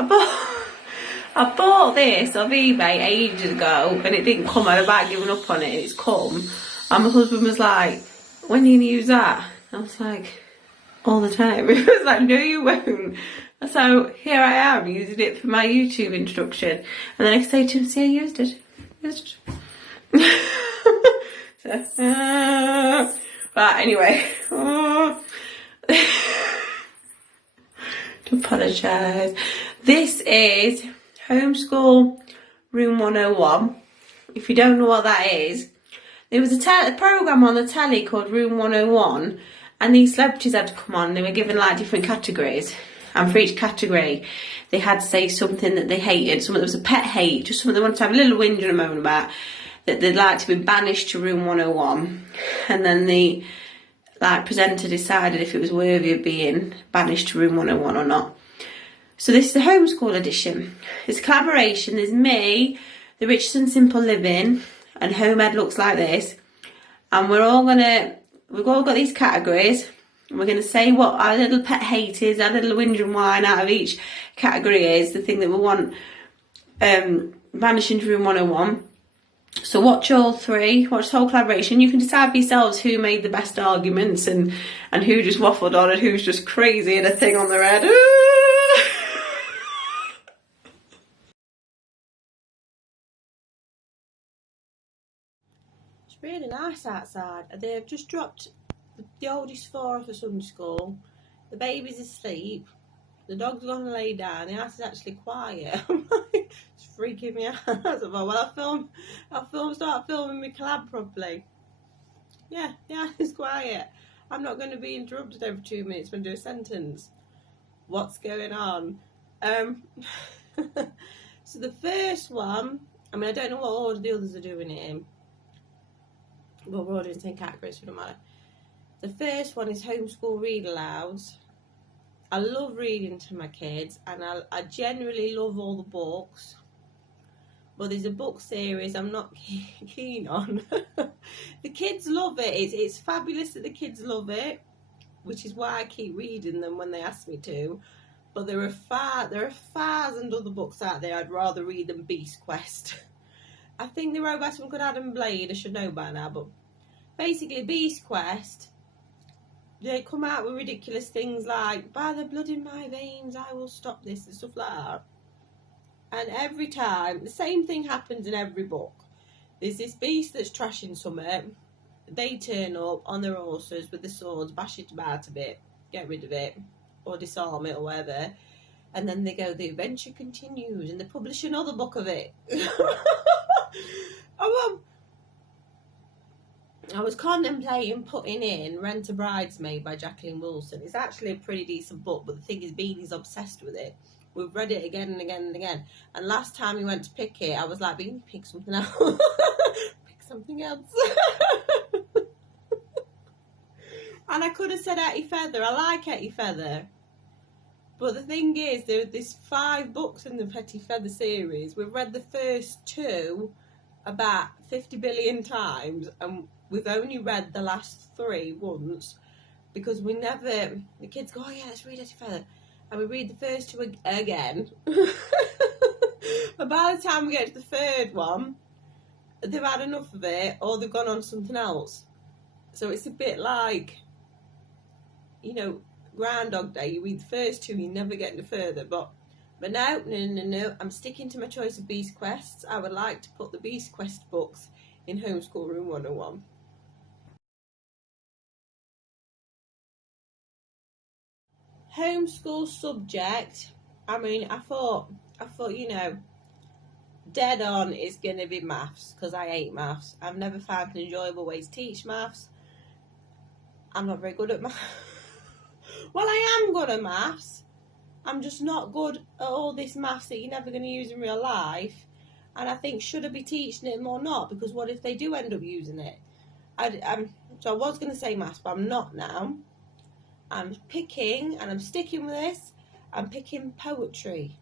I bought this off eBay ages ago and it didn't come. I had about given up on it. It's come. And my husband was like, when are you going to use that? I was like, all the time. He was like, no you won't. So here I am using it for my YouTube instruction. And then I say to him, see, I used it. Right, anyway. To apologise. This is Homeschool Room 101. If you don't know what that is, there was a programme on the telly called Room 101 and these celebrities had to come on. They were given like different categories, and for each category they had to say something that they hated. There was a pet hate, just something they wanted to have a little whinge and a moan about, that they'd like to be banished to Room 101, and then the presenter decided if it was worthy of being banished to Room 101 or not. So this is the homeschool edition. It's a collaboration. There's me, the Richardsons Simple Living, and Home Ed looks like this. And we've all got these categories. And we're gonna say what our little pet hate is, our little whinge and whine out of each category is, the thing that we want banishing to Room 101. So watch all three, watch the whole collaboration. You can decide for yourselves who made the best arguments and who just waffled on and who's just crazy and a thing on their head. It's really nice outside. They've just dropped the oldest 4 off to Sunday school. The baby's asleep. The dog's gone to lay down. The house is actually quiet. It's freaking me out. I thought, well, I'll start filming my collab properly. Yeah, it's quiet. I'm not going to be interrupted every 2 minutes when I do a sentence. What's going on? So the first one, I mean, I don't know what order the others are doing it in, but we're all doing the same categories, so it doesn't matter. The first one is Homeschool Read Alouds. I love reading to my kids, and I generally love all the books, but there's a book series I'm not keen on. The kids love it. It's fabulous that the kids love it, which is why I keep reading them when they ask me to. But there are 1,000 other books out there I'd rather read than Beast Quest. I think they wrote about some good Adam Blade. I should know by now, but basically Beast Quest, they come out with ridiculous things like, by the blood in my veins, I will stop this, and stuff like that. And every time, the same thing happens in every book. There's this beast that's trashing something. They turn up on their horses with the swords, bash it about a bit, get rid of it, or disarm it, or whatever. And then they go, the adventure continues, and they publish another book of it. I was contemplating putting in Rent a Bridesmaid by Jacqueline Wilson. It's actually a pretty decent book, but the thing is, Beanie's obsessed with it. We've read it again and again and again. And last time he went to pick it, I was like, Beanie, pick something else. Pick something else. And I could have said Etty Feather. I like Etty Feather. But the thing is, there's 5 books in the Etty Feather series. We've read the first 2 about 50 billion times, and we've only read the last 3 once, because the kids go, oh yeah, let's read Etty Feather, and we read the first 2 again. But by the time we get to the 3rd one, they've had enough of it, or they've gone on to something else. So it's a bit like, you know, Groundhog Day. You read the first 2, you never get any further. But no, I'm sticking to my choice of Beast Quests. I would like to put the Beast Quest books in Homeschool Room 101. Homeschool Subject. I mean, I thought, you know, dead on is going to be maths, because I hate maths. I've never found an enjoyable way to teach maths. I'm not very good at maths. Well, I am good at maths. I'm just not good at all this maths that you're never going to use in real life. And I think, should I be teaching it or not? Because what if they do end up using it? So I was going to say maths, but I'm not now. I'm picking, and I'm sticking with this, I'm picking poetry.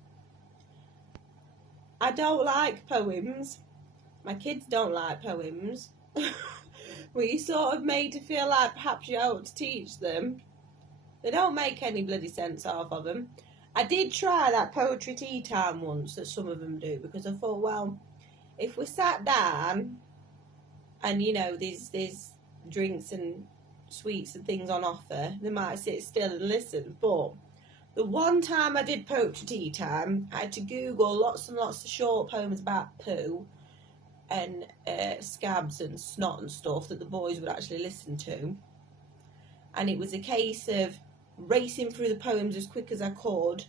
I don't like poems. My kids don't like poems. We sort of made to feel like perhaps you ought to teach them. They don't make any bloody sense off of them. I did try that poetry tea time once that some of them do, because I thought, well, if we sat down and, you know, there's drinks and sweets and things on offer, they might sit still and listen. But the one time I did poetry tea time, I had to Google lots and lots of short poems about poo and scabs and snot and stuff that the boys would actually listen to. And it was a case of racing through the poems as quick as I could,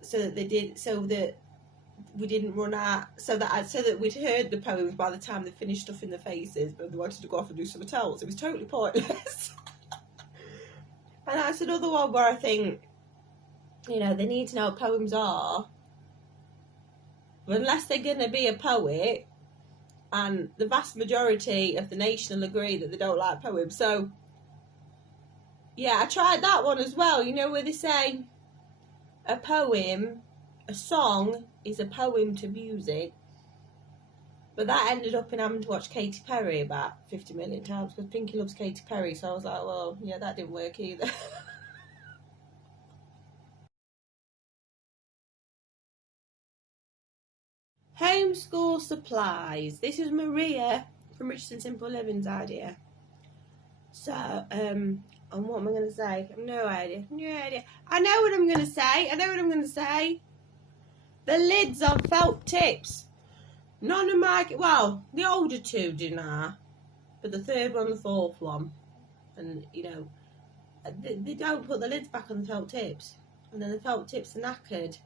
so that we didn't run out, so that we'd heard the poems by the time they finished stuffing their faces, but they wanted to go off and do something else. It was totally pointless. And that's another one where I think, you know, they need to know what poems are, but unless they're going to be a poet, and the vast majority of the nation will agree that they don't like poems. So yeah, I tried that one as well, you know, where they say a poem, a song is a poem to music. But that ended up in having to watch Katy Perry about 50 million times, because Pinky loves Katy Perry. So I was like, well, yeah, that didn't work either. Homeschool Supplies. This is Maria from Richardsons Simple Living's idea. So, and what am I going to say? I have no idea. I know what I'm going to say. The lids on felt tips. None of my, well, the older two do now, but the third one, the fourth one, and, you know, they don't put the lids back on the felt tips, and then the felt tips are knackered.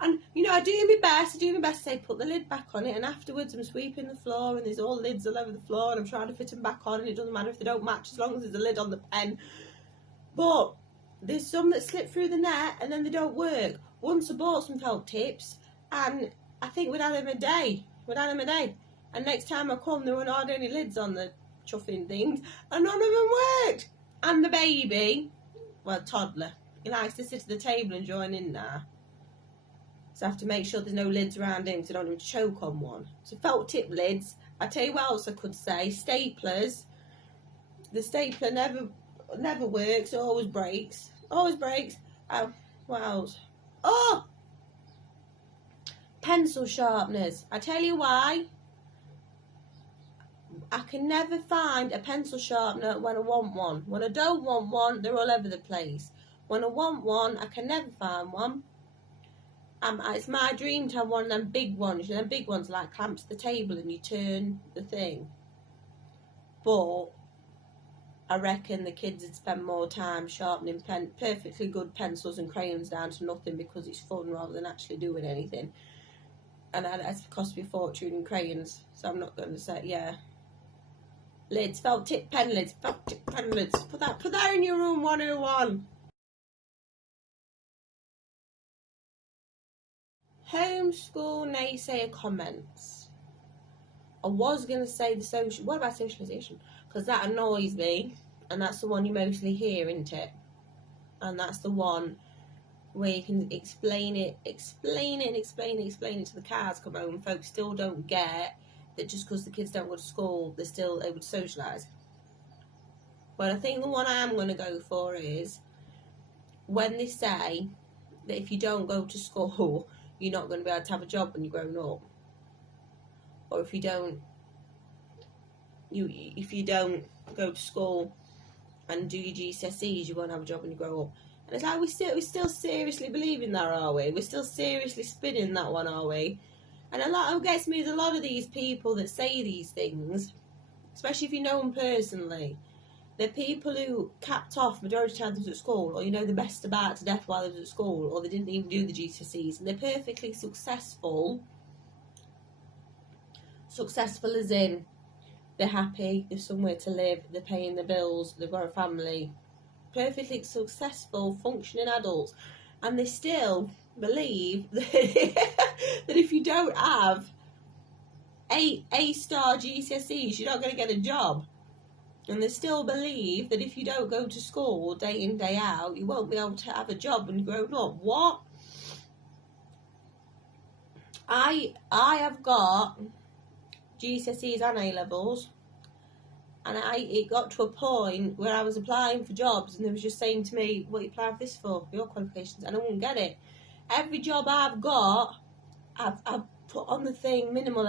And, you know, I do my best to say put the lid back on it, and afterwards I'm sweeping the floor and there's all lids all over the floor and I'm trying to fit them back on, and it doesn't matter if they don't match as long as there's a lid on the pen. But there's some that slip through the net and then they don't work. Once I bought some felt tips, and I think we'd had them a day, and next time I come there were not any lids on the chuffing things, and none of them worked. And the baby, well, toddler, he likes to sit at the table and join in now. So I have to make sure there's no lids around him, so I don't want him to choke on one. So felt tip lids. I tell you what else I could say. Staplers. The stapler never works. It always breaks. Oh, what else? Oh! Pencil sharpeners. I tell you why. I can never find a pencil sharpener when I want one. When I don't want one, they're all over the place. When I want one, I can never find one. It's my dream to have one of them big ones. You know, them big ones like clamps to the table and you turn the thing. But I reckon the kids would spend more time sharpening perfectly good pencils and crayons down to nothing, because it's fun rather than actually doing anything. And that's cost me a fortune in crayons, so I'm not going to say, yeah. Lids, felt tip pen lids. Put that in your room 101. Homeschool naysayer comments. I was going to say what about socialisation? Because that annoys me, and that's the one you mostly hear, isn't it? And that's the one where you can explain it till the cows come home, and folks still don't get that just because the kids don't go to school, they're still able to socialise. But I think the one I am going to go for is when they say that if you don't go to school, you're not going to be able to have a job when you're grown up, or if you don't go to school and do your GCSEs, you won't have a job when you grow up. And it's like we still seriously believe in that, are we? We're still seriously spinning that one, are we? And a lot of gets me is a lot of these people that say these things, especially if you know them personally. They're people who capped off majority of times at school, or you know the best about to death while they was at school, or they didn't even do the GCSEs, and they're perfectly successful. Successful as in they're happy, they've somewhere to live, they're paying their bills, they've got a family. Perfectly successful, functioning adults, and they still believe that if you don't have A-star GCSEs, you're not going to get a job. And they still believe that if you don't go to school day in, day out, you won't be able to have a job when you're grown up. What? I have got GCSEs and A-levels, And it got to a point where I was applying for jobs and they was just saying to me, what are you applying for this for your qualifications? And I wouldn't get it. Every job I've got, I've put on the thing minimal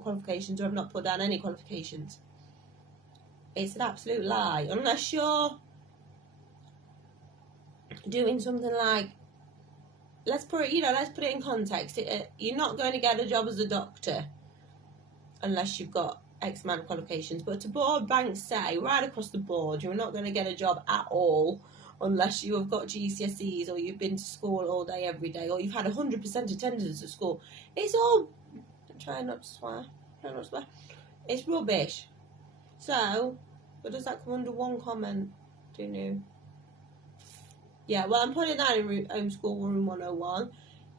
qualifications, or I've not put down any qualifications. It's an absolute lie. Unless you're doing something like, let's put it in context. You're not going to get a job as a doctor unless you've got X amount of qualifications. But to board banks say right across the board, you're not going to get a job at all unless you have got GCSEs, or you've been to school all day every day, or you've had 100% attendance at school. It's all, I'm trying not to swear. It's rubbish. So, but does that come under one comment? Do you know? Yeah, well, I'm putting that in Homeschool Room 101.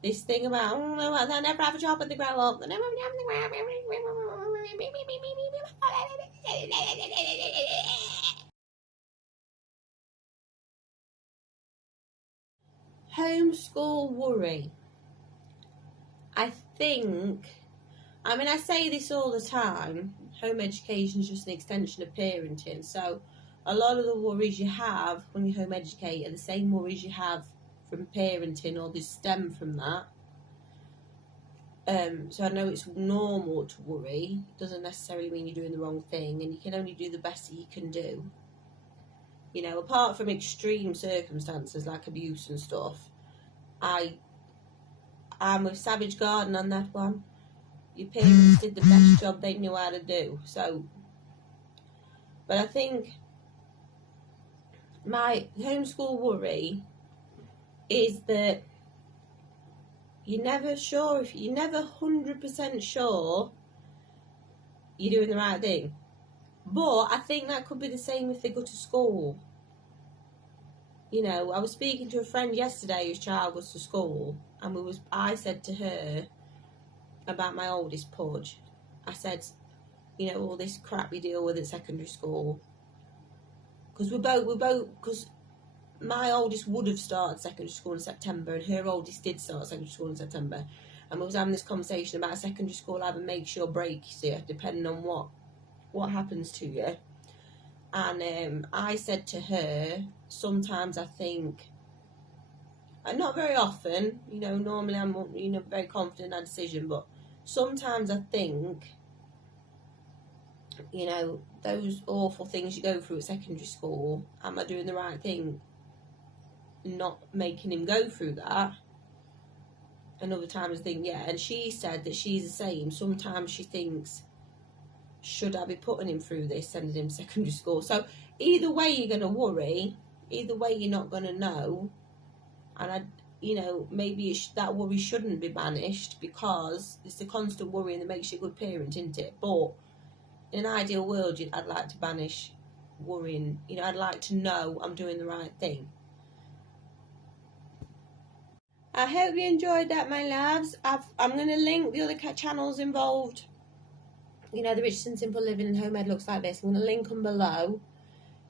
This thing about, they'll never have a job when they grow up. They'll never have a job when they grow up. Homeschool worry. I say this all the time. Home education is just an extension of parenting. So a lot of the worries you have when you home educate are the same worries you have from parenting, or they stem from that. So I know it's normal to worry. It doesn't necessarily mean you're doing the wrong thing, and you can only do the best that you can do. You know, apart from extreme circumstances like abuse and stuff, I'm with Savage Garden on that one. Your parents did the best job they knew how to do. So, but I think my homeschool worry is that you're never 100% sure you're doing the right thing. But I think that could be the same if they go to school. You know, I was speaking to a friend yesterday whose child goes to school, and I said to her about my oldest Pudge. I said, you know, all this crap we deal with at secondary school. Because because my oldest would have started secondary school in September, and her oldest did start secondary school in September. And we was having this conversation about secondary school having make-sure breaks you, depending on what happens to you. And I said to her, sometimes I think, and not very often, you know, normally I'm, you know, very confident in that decision, but sometimes I think, you know, those awful things you go through at secondary school, am I doing the right thing not making him go through that? And other times I think, yeah. And she said that she's the same. Sometimes she thinks, should I be putting him through this, sending him to secondary school? So either way you're going to worry, either way you're not going to know. And you know, maybe that worry shouldn't be banished, because it's the constant worrying that makes you a good parent, isn't it? But in an ideal world, I'd like to banish worrying. You know, I'd like to know I'm doing the right thing. I hope you enjoyed that, my loves. I'm going to link the other channels involved. You know, the Richardsons Simple Living and Home Ed looks like this. I'm going to link them below,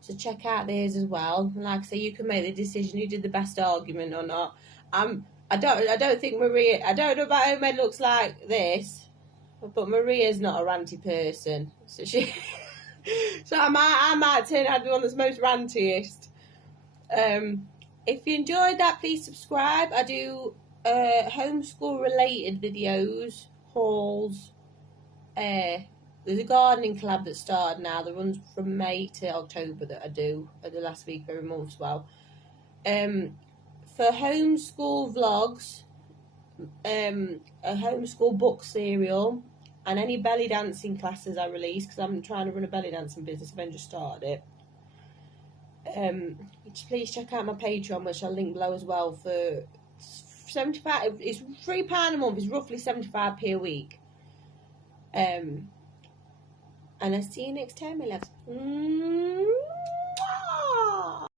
so check out theirs as well. And like I say, you can make the decision who did the best argument or not. I don't think Maria. I don't know about Home Ed looks like this, but Maria's not a ranty person, so she. So I might turn out to be one that's most rantiest. If you enjoyed that, please subscribe. I do homeschool related videos, hauls. There's a gardening collab that started now that runs from May to October that I do at the last week of every month as well. For homeschool vlogs, a homeschool book serial, and any belly dancing classes I release, because I'm trying to run a belly dancing business. I've just started it. Please check out my Patreon, which I'll link below as well, for 75. It's £3 a month. It's roughly 75p a week. And I'll see you next time, my loves.